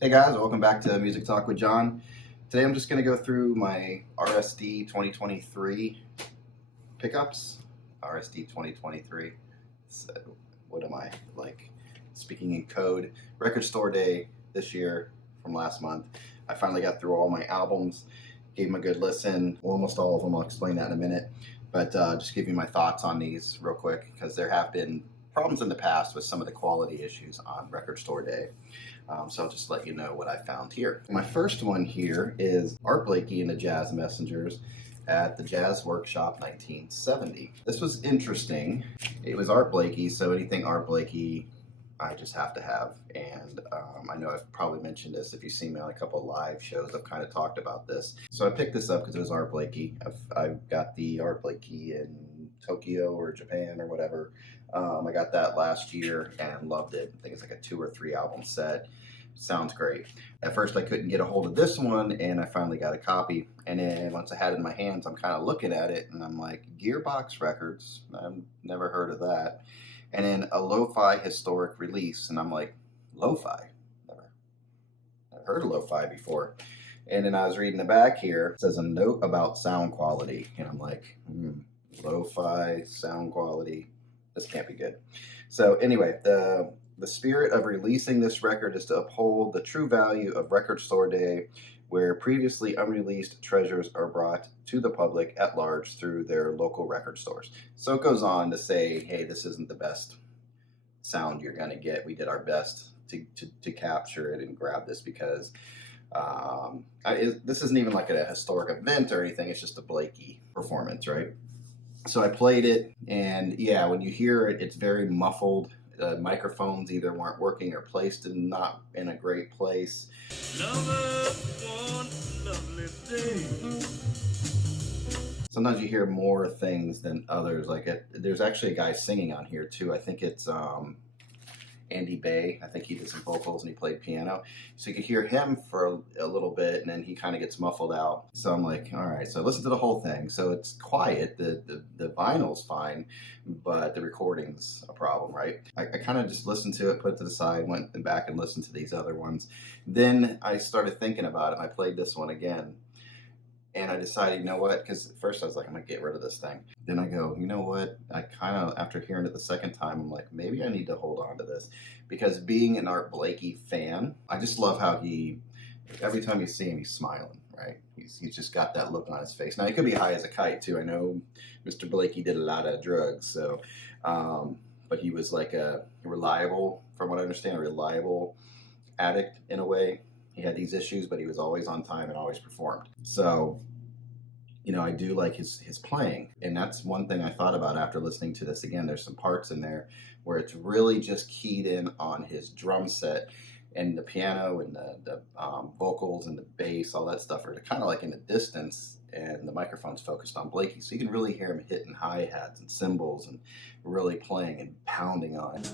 Hey guys, welcome back to Music Talk with John. Today I'm just going to go through my RSD 2023 pickups. RSD 2023. So, what am I like speaking in code? Record Store Day this year from last month. I finally got through all my albums, gave them a good listen. Almost all of them, I'll explain that in a minute. But just give you my thoughts on these real quick because there have been problems in the past with some of the quality issues on Record Store Day. So I'll just let you know what I found here. My first one here is Art Blakey and the Jazz Messengers at the Jazz Workshop 1970. This was interesting. It was Art Blakey, so anything Art Blakey I just have to have. And I know I've probably mentioned this. If you've seen me on a couple of live shows, I've kind of talked about this. So I picked this up because it was Art Blakey. I've got the Art Blakey in Tokyo or Japan or whatever. I got that last year and loved it. I think it's like a 2 or 3 album set. Sounds great. At first I couldn't get a hold of this one, and I finally got a copy. And then once I had it in my hands, I'm kind of looking at it and I'm like, Gearbox Records, I've never heard of that. And then a lo-fi historic release, and I'm like, lo-fi? Never heard of lo-fi before. And then I was reading the back here, it says a note about sound quality, and I'm like, lo-fi sound quality, this can't be good. So anyway, the spirit of releasing this record is to uphold the true value of Record Store Day, where previously unreleased treasures are brought to the public at large through their local record stores. So it goes on to say, hey, this isn't the best sound you're going to get. We did our best to capture it and grab this because this isn't even like a historic event or anything. It's just a Blakey performance, right? So I played it, and yeah, when you hear it, it's very muffled. Microphones either weren't working or placed not in a great place. Sometimes you hear more things than others. There's actually a guy singing on here too. I think it's Andy Bay. I think he did some vocals and he played piano. So you could hear him for a little bit and then he kind of gets muffled out. So I'm like, all right, so listen to the whole thing. So it's quiet, the vinyl's fine, but the recording's a problem, right? I kind of just listened to it, put it to the side, went back and listened to these other ones. Then I started thinking about it and I played this one again. And I decided, you know what, because at first I was like, I'm going to get rid of this thing. Then I go, you know what, I kind of, after hearing it the second time, I'm like, maybe I need to hold on to this. Because being an Art Blakey fan, I just love how every time you see him, he's smiling, right? He's just got that look on his face. Now, he could be high as a kite, too. I know Mr. Blakey did a lot of drugs, so, but he was like a reliable, from what I understand, a reliable addict in a way. He had these issues, but he was always on time and always performed. So, I do like his playing. And that's one thing I thought about after listening to this again. There's some parts in there where it's really just keyed in on his drum set, and the piano and the vocals and the bass, all that stuff are kind of like in the distance, and the microphone's focused on Blakey. So you can really hear him hitting hi-hats and cymbals and really playing and pounding on it.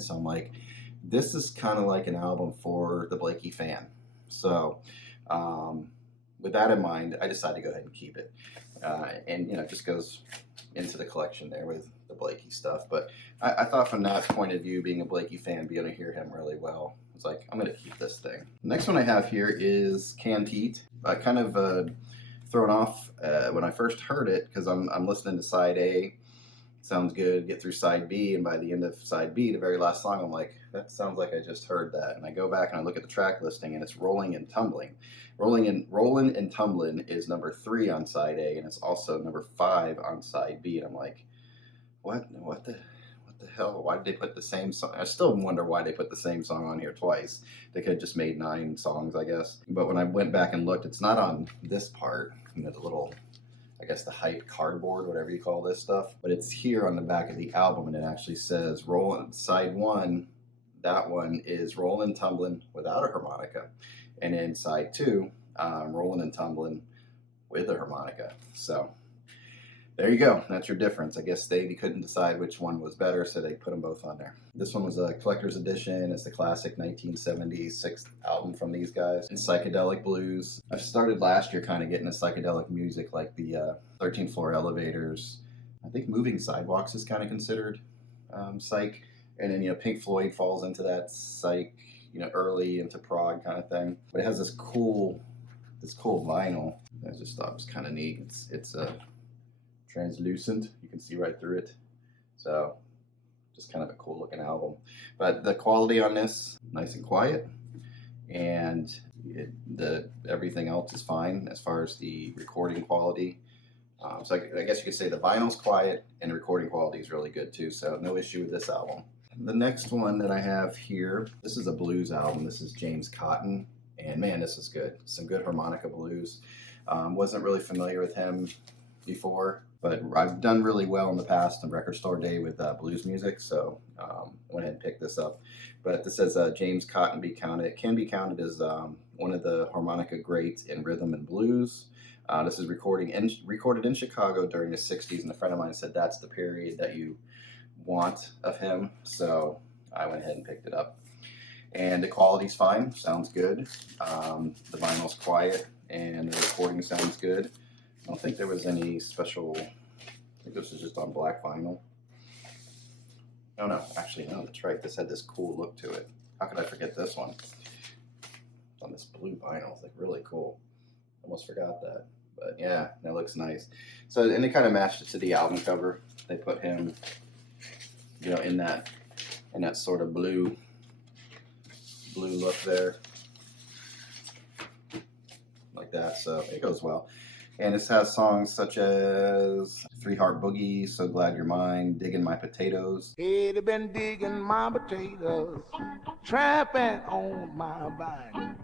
So I'm like, this is kind of like an album for the Blakey fan. So with that in mind, I decided to go ahead and keep it. And it just goes into the collection there with the Blakey stuff. But I thought from that point of view, being a Blakey fan, being able to hear him really well, it's like, I'm going to keep this thing. The next one I have here is Cantite. I kind of thrown off when I first heard it because I'm listening to side A. Sounds good, get through side B, and by the end of side B, the very last song, I'm like, that sounds like I just heard that. And I go back and I look at the track listing, and it's Rolling and Tumbling. Rollin' and Tumblin' is number 3 on side A, and it's also number 5 on side B. And I'm like, what the hell? Why did they put the same song? I still wonder why they put the same song on here twice. They could have just made 9 songs, I guess. But when I went back and looked, it's not on this part, the little, I guess, the hype cardboard, whatever you call this stuff. But it's here on the back of the album, and it actually says Rollin' side 1. That one is Rollin' Tumblin' without a harmonica. And then side 2, Rollin' and Tumblin' with a harmonica. So there you go. That's your difference. I guess they couldn't decide which one was better, so they put them both on there. This one was a collector's edition. It's the classic 1976 album from these guys. It's psychedelic blues. I started last year kind of getting into psychedelic music, like the 13th Floor Elevators. I think Moving Sidewalks is kind of considered psych, and then Pink Floyd falls into that psych, early into prog kind of thing. But it has this cool vinyl. I just thought it was kind of neat. It's translucent. You can see right through it. So just kind of a cool looking album. But the quality on this, nice and quiet, and everything else is fine as far as the recording quality. So I guess you could say the vinyl's quiet and the recording quality is really good too. So no issue with this album. The next one that I have here, this is a blues album. This is James Cotton, and man, this is good. Some good harmonica blues. Wasn't really familiar with him before, but I've done really well in the past on Record Store Day with blues music, so I went ahead and picked this up. But this says James Cotton can be counted as one of the harmonica greats in rhythm and blues. This is recorded in Chicago during the 60s, and a friend of mine said that's the period that you want of him, so I went ahead and picked it up. And the quality's fine, sounds good. The vinyl's quiet, and the recording sounds good. I don't think there was any special, I think this is just on black vinyl. Oh no, actually no, that's right, this had this cool look to it. How could I forget this one? It's on this blue vinyl, it's like really cool. Almost forgot that, but yeah, that looks nice. So, and they kind of matched it to the album cover. They put him, in that sort of blue look there, like that. So it goes well. And this has songs such as Three Heart Boogie, So Glad You're Mine, Digging My Potatoes. Hey, they been digging my potatoes, trapping on my vine.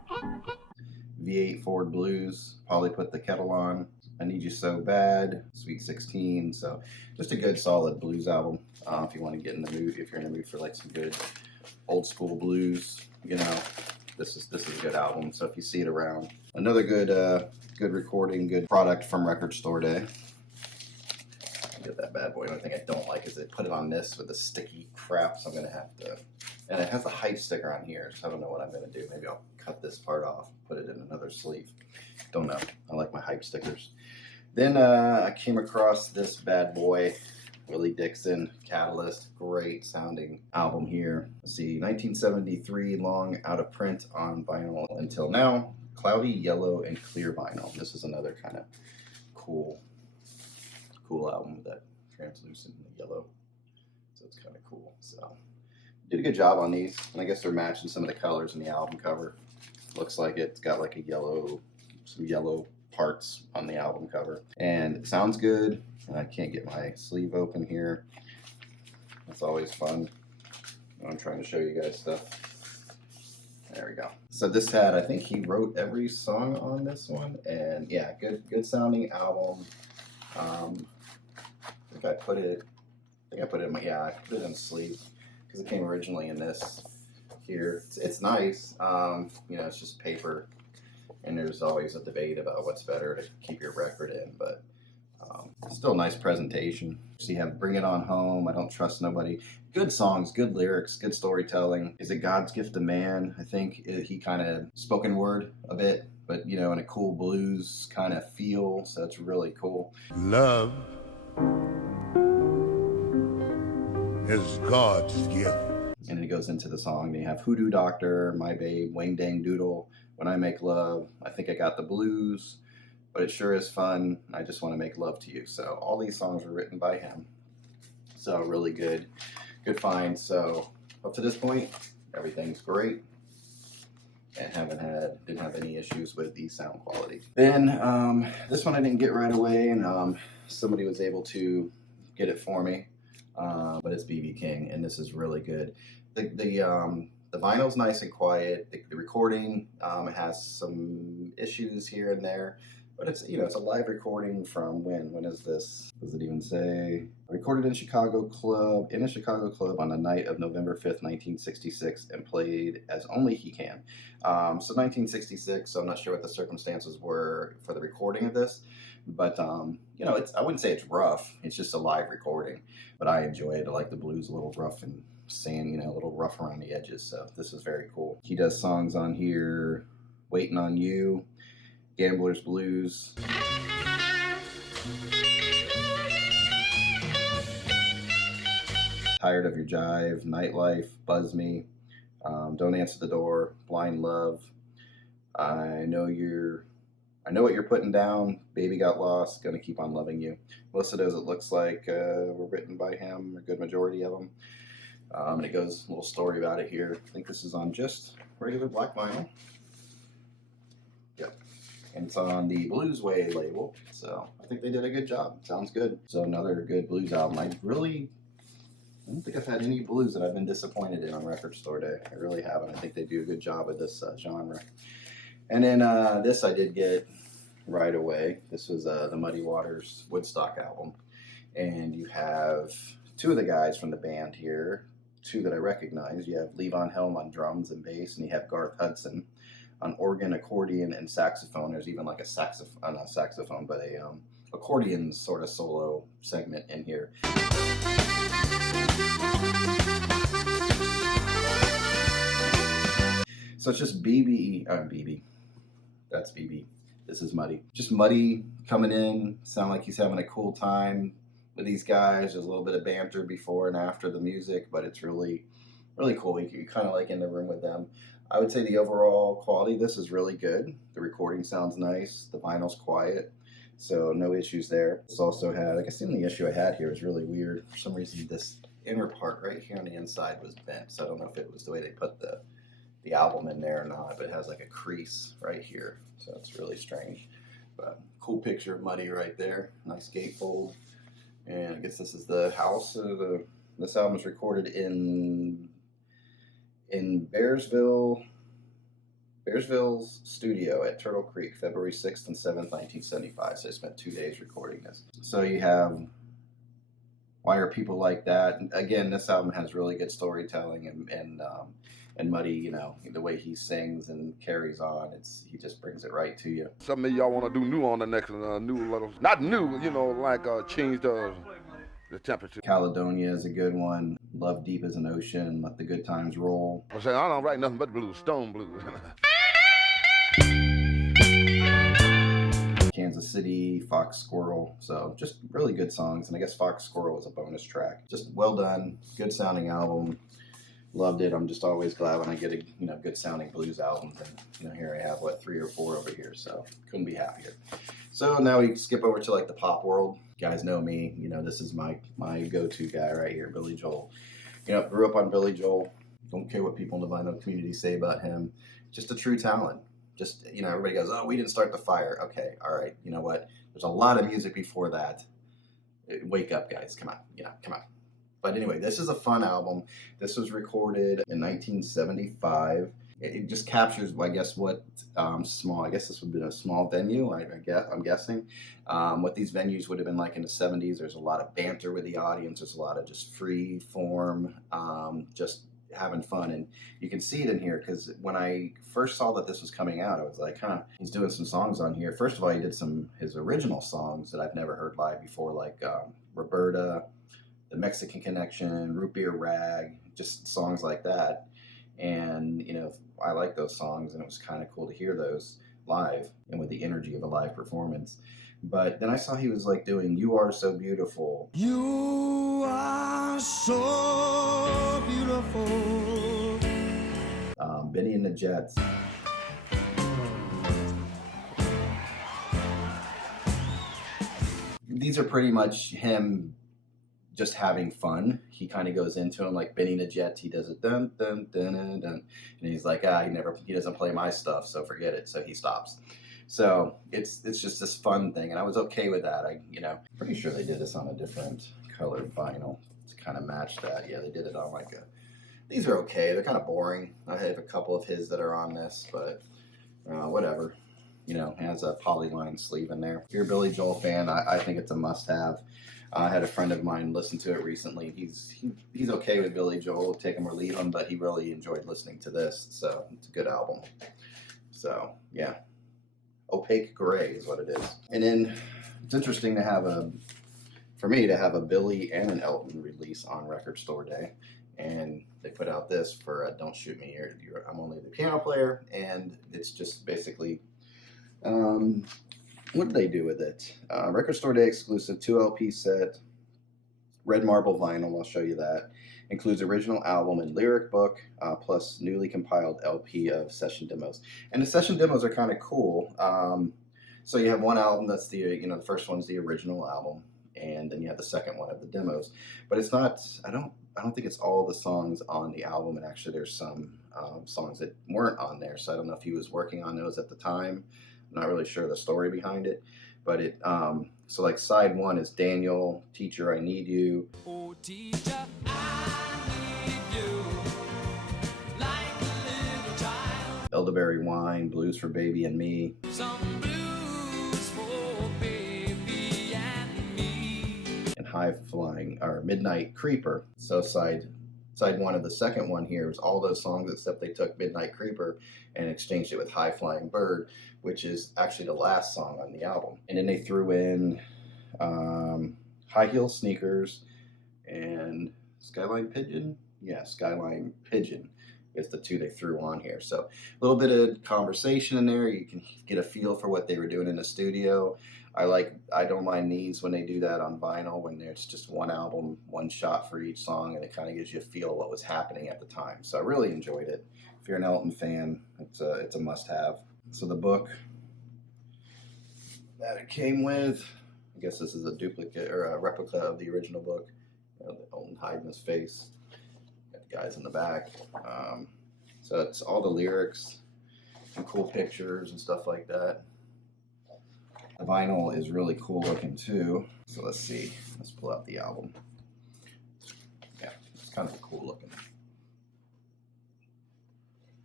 V8 Ford Blues, Polly Put the Kettle On, I Need You So Bad, Sweet 16. So just a good solid blues album. If you want to get in the mood, if you're in the mood for like some good old school blues, this is a good album. So if you see it around, another good recording, good product from Record Store Day. Get that bad boy. The only thing I don't like is they put it on this with the sticky crap, so I'm gonna have to. And it has a hype sticker on here, so I don't know what I'm gonna do. Maybe I'll cut this part off, put it in another sleeve. Don't know. I like my hype stickers. Then I came across this bad boy, Willie Dixon, Catalyst. Great sounding album here. Let's see, 1973, long out of print on vinyl until now. Cloudy yellow and clear vinyl. This is another kind of cool album with that translucent yellow. So it's kind of cool. So did a good job on these, and I guess they're matching some of the colors in the album cover. Looks like it's got like some yellow parts on the album cover, and it sounds good. I can't get my sleeve open here. That's always fun when I'm trying to show you guys stuff. There we go. So this I think he wrote every song on this one, and yeah, good sounding album. I think I put it in I put it in the sleeve because it came originally in this here. It's nice. It's just paper, and there's always a debate about what's better to keep your record in, but still nice presentation. So you have Bring It On Home, I Don't Trust Nobody. Good songs, good lyrics, good storytelling. Is It God's Gift to Man? I think he kind of spoken word a bit, but in a cool blues kind of feel, so it's really cool. Love is God's gift. And then it goes into the song. They have Hoodoo Doctor, My Babe, Wang Dang Doodle, When I Make Love, I Think I Got the Blues, But It Sure Is Fun, I Just Want to Make Love to You. So all these songs were written by him. So really good find. So up to this point, everything's great. And didn't have any issues with the sound quality. Then this one I didn't get right away, and somebody was able to get it for me. But it's B.B. King, and this is really good. The vinyl's nice and quiet. The recording has some issues here and there, but it's a live recording from when? When is this? Does it even say? Recorded in a Chicago club on the night of November 5th, 1966, and played as only he can. So 1966. So I'm not sure what the circumstances were for the recording of this. But, I wouldn't say it's rough. It's just a live recording. But I enjoy it. I like the blues a little rough and sand, a little rough around the edges. So this is very cool. He does songs on here, Waiting on You, Gambler's Blues. Tired of Your Jive, Nightlife, Buzz Me, Don't Answer the Door, Blind Love, I Know What You're Putting Down, Baby Got Lost, Gonna Keep on Loving You. Most of those, it looks like, were written by him, a good majority of them. And it goes a little story about it here. I think this is on just regular black vinyl. Yep. And it's on the Blues Way label, so I think they did a good job. Sounds good. So another good blues album. I don't think I've had any blues that I've been disappointed in on Record Store Day. I really haven't. I think they do a good job with this genre. And then this I did get right away. This was the Muddy Waters Woodstock album. And you have two of the guys from the band here, two that I recognize. You have Levon Helm on drums and bass, and you have Garth Hudson on organ, accordion, and saxophone. There's even like a saxophone, not a saxophone, but a accordion sort of solo segment in here. So it's just BB. That's BB. This is Muddy. Just Muddy coming in, sound like he's having a cool time with these guys. There's a little bit of banter before and after the music, but it's really, really cool. You kind of like in the room with them. I would say the overall quality of this is really good. The recording sounds nice. The vinyl's quiet, so no issues there. This also had, I guess the only issue I had here is really weird. For some reason, this inner part right here on the inside was bent, so I don't know if it was the way they put the album in there or not, but it has like a crease right here, so it's really strange. But cool picture of Muddy right there. Nice gatefold. And I guess this is the house. This album was recorded in Bearsville's studio at Turtle Creek, February 6th and 7th, 1975. So I spent 2 days recording this. So you have Why Are People Like That? And again, this album has really good storytelling, and Muddy, you know, the way he sings and carries on, he just brings it right to you. Some of y'all want to do new on the next new little, not new, you know, like change the temperature. Caledonia is a good one. Love Deep as an Ocean. Let the Good Times Roll. I say I don't write nothing but blues, stone blues. Kansas City, Fox Squirrel. So just really good songs. And I guess Fox Squirrel was a bonus track. Just well done, good sounding album. Loved it. I'm just always glad when I get a good sounding blues albums, and here I have 3 or 4 over here, so couldn't be happier. So now we skip over to like the pop world. You guys know me, this is my go-to guy right here, Billy Joel. Grew up on Billy Joel. Don't care what people in the vinyl community say about him. Just a true talent. Just everybody goes, oh, we didn't start the fire. Okay, all right. You know what? There's a lot of music before that. Wake up, guys. Come on. Come on. But anyway, this is a fun album. This was recorded in 1975. It just captures, I guess, what small. I guess this would have been a small venue. I'm guessing what these venues would have been like in the 70s. There's a lot of banter with the audience. There's a lot of just free form, just having fun, and you can see it in here because when I first saw that this was coming out, I was like, he's doing some songs on here. First of all, he did his original songs that I've never heard live before, like Roberta, The Mexican Connection, Root Beer Rag, just songs like that. And, I like those songs, and it was kind of cool to hear those live and with the energy of a live performance. But then I saw he was like doing You Are So Beautiful. You are so beautiful. Benny and the Jets. These are pretty much him just having fun. He kind of goes into him like Benny the Jet. He does it dun dun dun dun dun, and he's like, he doesn't play my stuff, so forget it. So he stops. So it's just this fun thing, and I was okay with that. Pretty sure they did this on a different colored vinyl to kind of match that. Yeah, they did it on like these are okay. They're kind of boring. I have a couple of his that are on this, but whatever. Has a polyline sleeve in there. If you're a Billy Joel fan, I think it's a must-have. I had a friend of mine listen to it recently. He's okay with Billy Joel, take him or leave him, but he really enjoyed listening to this, so it's a good album. So, yeah. Opaque Gray is what it is. And then it's interesting to have for me to have a Billy and an Elton release on Record Store Day. And they put out this for Don't Shoot Me, I'm Only the Piano Player, and it's just basically... what did they do with it? Record Store Day exclusive, 2 LP set, red marble vinyl, I'll show you that. Includes original album and lyric book, plus newly compiled LP of session demos. And the session demos are kind of cool. So you have one album that's the first one's the original album, and then you have the second one of the demos. But it's not. I don't think it's all the songs on the album, and actually there's some songs that weren't on there. So I don't know if he was working on those at the time. I'm not really sure the story behind it, but it. So like side one is Daniel, Teacher, I Need You. Oh, teacher, I need you like a little child. Elderberry Wine, Blues for Baby and Me. Some blues for baby and me. And High Flying, or Midnight Creeper. So side one of the second one here is all those songs except they took Midnight Creeper and exchanged it with High Flying Bird, which is actually the last song on the album. And then they threw in High Heel Sneakers and Skyline Pigeon. Yeah, Skyline Pigeon is the two they threw on here. So a little bit of conversation in there. You can get a feel for what they were doing in the studio. I don't mind these when they do that on vinyl, when there's just one album, one shot for each song, and it kind of gives you a feel of what was happening at the time. So I really enjoyed it. If you're an Elton fan, it's a must-have. So the book that it came with, I guess this is a duplicate or a replica of the original book. Elton hiding his face. Got the guys in the back. So it's all the lyrics, some cool pictures and stuff like that. The vinyl is really cool looking too. So let's see. Let's pull out the album. Yeah, it's kind of a cool looking,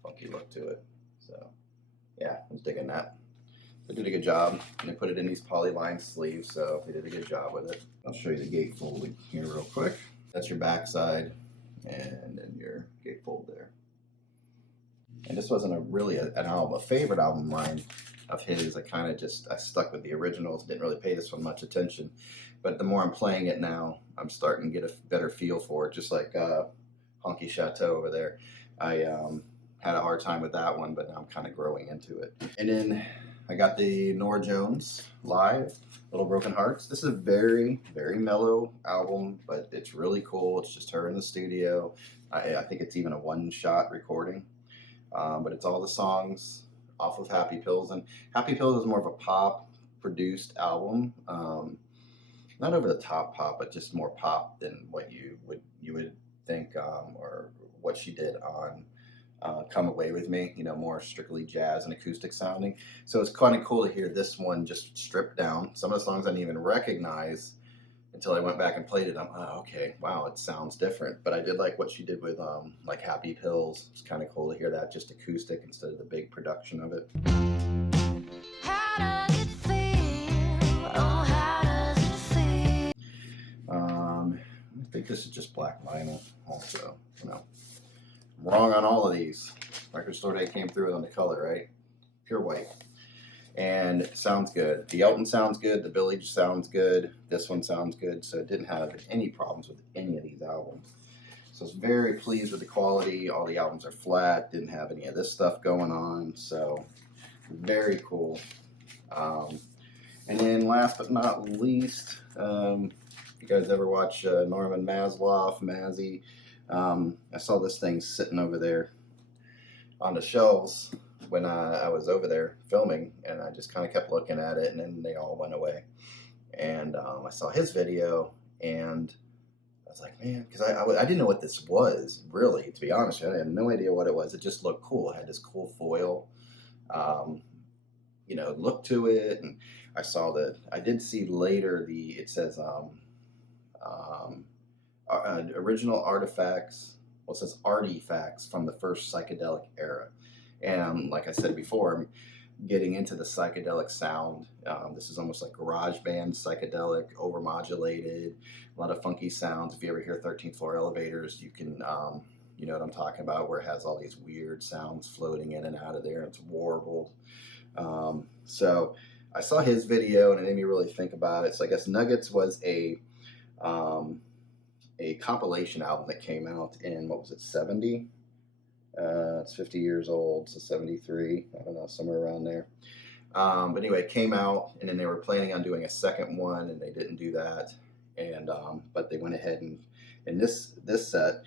funky look to it. So yeah, I was digging that. They did a good job, and they put it in these polyline sleeves, so they did a good job with it. I'll show you the gatefold here real quick. That's your back side, and then your gatefold there. And this wasn't a favorite album line of his. I stuck with the originals, didn't really pay this one much attention. But the more I'm playing it now, I'm starting to get a better feel for it, just like Honky Chateau over there. I had a hard time with that one, but now I'm kind of growing into it. And then I got the Norah Jones live, Little Broken Hearts. This is a very, very mellow album, but it's really cool. It's just her in the studio. I think it's even a one-shot recording, but it's all the songs off of Happy Pills. And Happy Pills is more of a pop-produced album. Not over the top pop, but just more pop than what you would think, or what she did on Come Away With Me, more strictly jazz and acoustic sounding. So it's kind of cool to hear this one just stripped down. Some of the songs I didn't even recognize until I went back and played it. I'm, oh, okay, wow, it sounds different. But I did like what she did with like Happy Pills. It's kind of cool to hear that just acoustic instead of the big production of it. How does it feel? Oh, how does it feel? I think this is just black vinyl also, Wrong on all of these. Record Store Day came through on the color, right? Pure white. And it sounds good. The Elton sounds good. The Billy sounds good. This one sounds good. So it didn't have any problems with any of these albums. So I was very pleased with the quality. All the albums are flat. Didn't have any of this stuff going on. So very cool. And then last but not least, you guys ever watch Norman Maslow, Mazzy? I saw this thing sitting over there on the shelves when I was over there filming, and I just kind of kept looking at it, and then they all went away. And I saw his video, and I was like, man, because I didn't know what this was, really, to be honest. I had no idea what it was. It just looked cool. It had this cool foil, look to it, and I saw that. I did see later it says original artifacts. Well, it says artifacts from the first psychedelic era. And like I said before, I'm getting into the psychedelic sound. This is almost like garage band psychedelic, overmodulated, a lot of funky sounds. If you ever hear 13th Floor Elevators, you can, you know what I'm talking about, where it has all these weird sounds floating in and out of there. It's warbled. So I saw his video, and it made me really think about it. So I guess Nuggets was a compilation album that came out in, 70? It's 50 years old, so 73, I don't know, somewhere around there. But anyway, it came out, and then they were planning on doing a second one, and they didn't do that. And but they went ahead and in this set,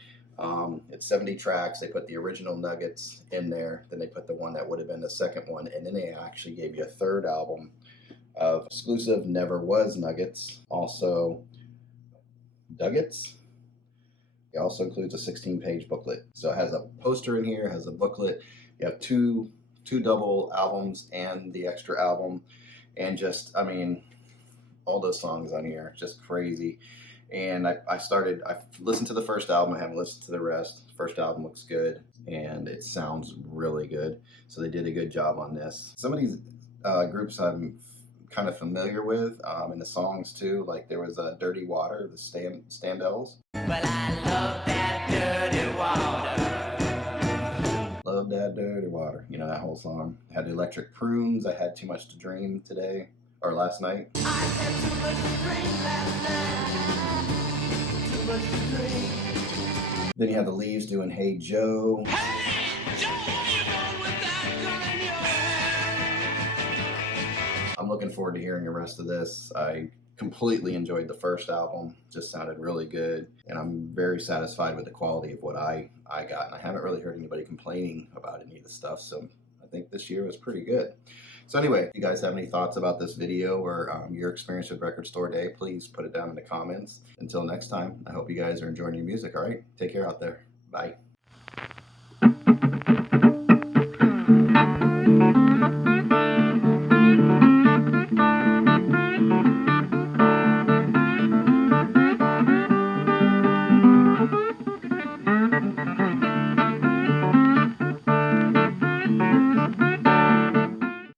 It's 70 tracks. They put the original nuggets in there. Then they put the one that would have been the second one. And then they actually gave you a third album of exclusive Never Was nuggets. Also, Duggets. It also includes a 16-page booklet. So it has a poster in here, has a booklet. You have two double albums and the extra album. And just, I mean, all those songs on here, just crazy. And I listened to the first album. I haven't listened to the rest. First album looks good and it sounds really good. So they did a good job on this. Some of these groups I'm kind of familiar with, and the songs too. Like there was Dirty Water, the Vandals. Well, I love that dirty water. Love that dirty water. You know that whole song. I had the Electric Prunes. I had Too Much to Dream today or last night. I had too much to drink last night. Too much to drink. Then you have the Leaves doing Hey Joe. Hey, Joe, you know with that gun in your hand. I'm looking forward to hearing the rest of this. I completely enjoyed the first album. Just sounded really good. And I'm very satisfied with the quality of what I got. And I haven't really heard anybody complaining about any of the stuff. So I think this year was pretty good. So anyway, if you guys have any thoughts about this video or your experience with Record Store Day, please put it down in the comments. Until next time, I hope you guys are enjoying your music, all right? Take care out there. Bye.